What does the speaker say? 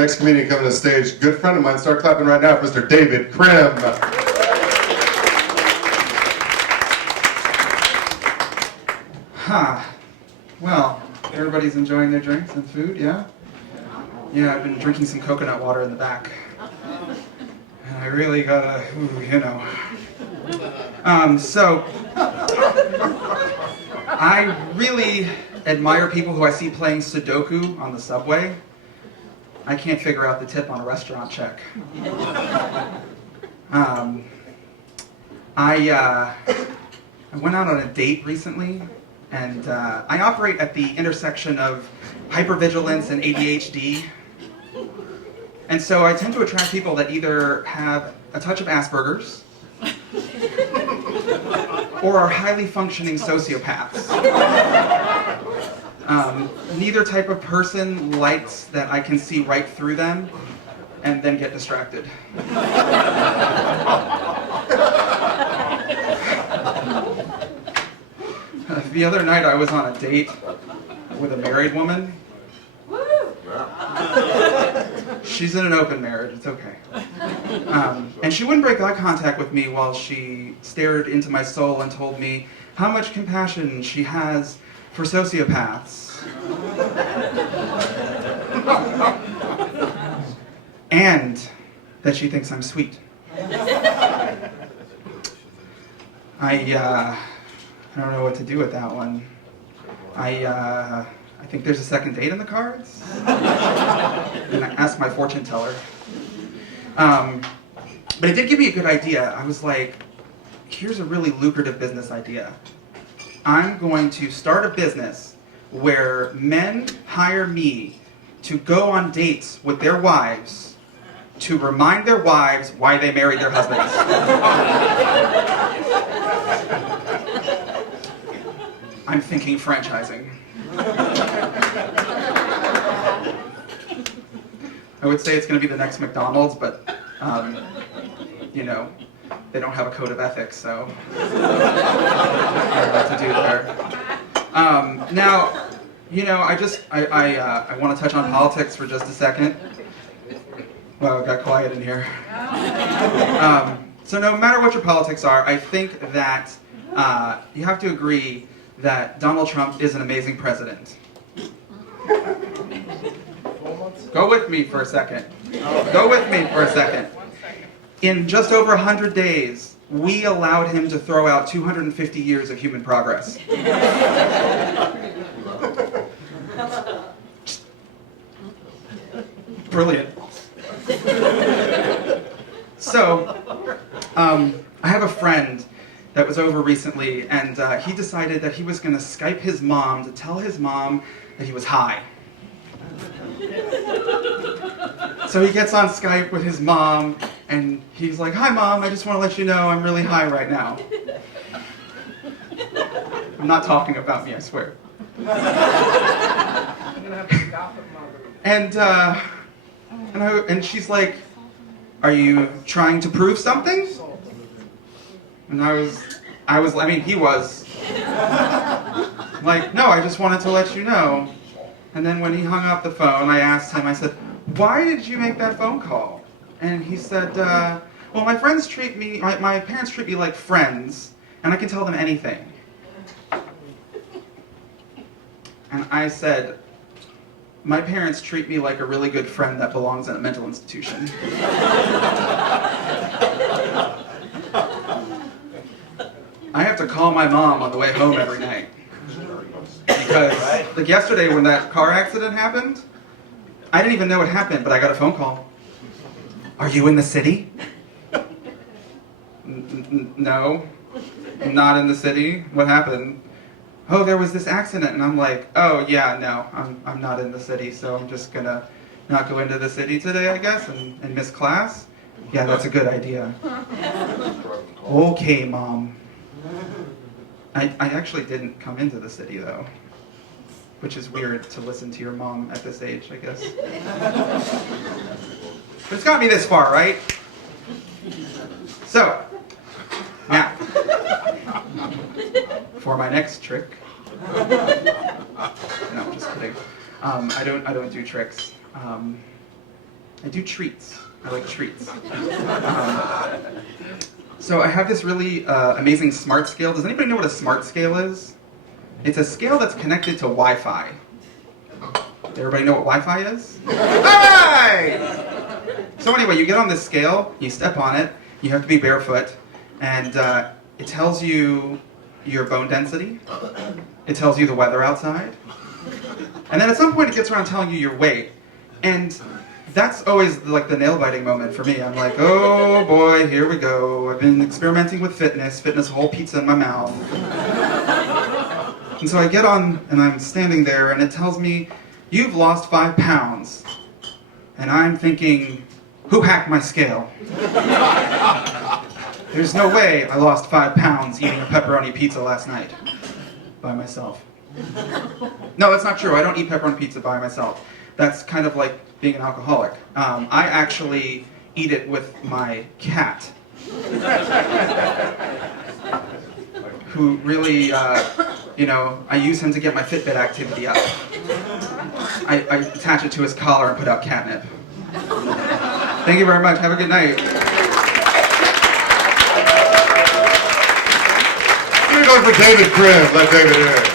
Next comedian coming to the stage, good friend of mine. Start clapping right now, Mr. David Chrem. Well, everybody's enjoying their drinks and food, yeah? Yeah, I've been drinking some coconut water in the back. And I really gotta, So, I really admire people who I see playing Sudoku on the subway. I can't figure out the tip on a restaurant check. I went out on a date recently, and I operate at the intersection of hypervigilance and ADHD. And so I tend to attract people that either have a touch of Asperger's or are highly functioning sociopaths. Neither type of person likes that I can see right through them and then get distracted. The other night I was on a date with a married woman. She's in an open marriage, it's okay. And she wouldn't break eye contact with me while she stared into my soul and told me how much compassion she has for sociopaths. And that she thinks I'm sweet. I don't know what to do with that one. I think there's a second date in the cards. And I asked my fortune teller. But it did give me a good idea. I was like, here's a really lucrative business idea. I'm going to start a business where men hire me to go on dates with their wives to remind their wives why they married their husbands. I'm thinking franchising. I would say it's going to be the next McDonald's, but, they don't have a code of ethics, so I don't know what to do there. I want to touch on politics for just a second. Wow, it got quiet in here. So no matter what your politics are, I think that you have to agree that Donald Trump is an amazing president. Go with me for a second. In just over 100 days, we allowed him to throw out 250 years of human progress. Brilliant. So, I have a friend that was over recently, and he decided that he was going to Skype his mom to tell his mom that he was high. So he gets on Skype with his mom, and he's like, "Hi, Mom, I just want to let you know I'm really high right now." I'm not talking about me, I swear. And she's like, "Are you trying to prove something?" And he was like, "No, I just wanted to let you know." And then when he hung up the phone, I asked him, I said, "Why did you make that phone call?" And he said, "Well, my parents treat me like friends, and I can tell them anything." And I said, "My parents treat me like a really good friend that belongs in a mental institution." I have to call my mom on the way home every night. Because, like yesterday when that car accident happened, I didn't even know it happened, but I got a phone call. "Are you in the city?" No, I'm not in the city. What happened? "Oh, there was this accident." And I'm like, "Oh yeah, no, I'm not in the city, so I'm just gonna not go into the city today, I guess, and miss class." "Yeah, that's a good idea." "Okay, Mom." I actually didn't come into the city though, which is weird to listen to your mom at this age, I guess. But it's got me this far, right? So, now, for my next trick. No, I'm just kidding. I don't do tricks. I do treats. I like treats. So I have this really amazing smart scale. Does anybody know what a smart scale is? It's a scale that's connected to Wi-Fi. Does everybody know what Wi-Fi is? Hi! So anyway, you get on this scale, you step on it, you have to be barefoot, and it tells you your bone density, it tells you the weather outside, and then at some point it gets around telling you your weight. And that's always like the nail-biting moment for me. I'm like, oh boy, here we go. I've been experimenting with fitness, whole pizza in my mouth. And so I get on, and I'm standing there, and it tells me, you've lost 5 pounds. And I'm thinking, who hacked my scale? There's no way I lost 5 pounds eating a pepperoni pizza last night by myself. No, that's not true. I don't eat pepperoni pizza by myself. That's kind of like being an alcoholic. I actually eat it with my cat, who really, I use him to get my Fitbit activity up. I attach it to his collar and put out catnip. Thank you very much. Have a good night. We're going for David Chrem. Let David in.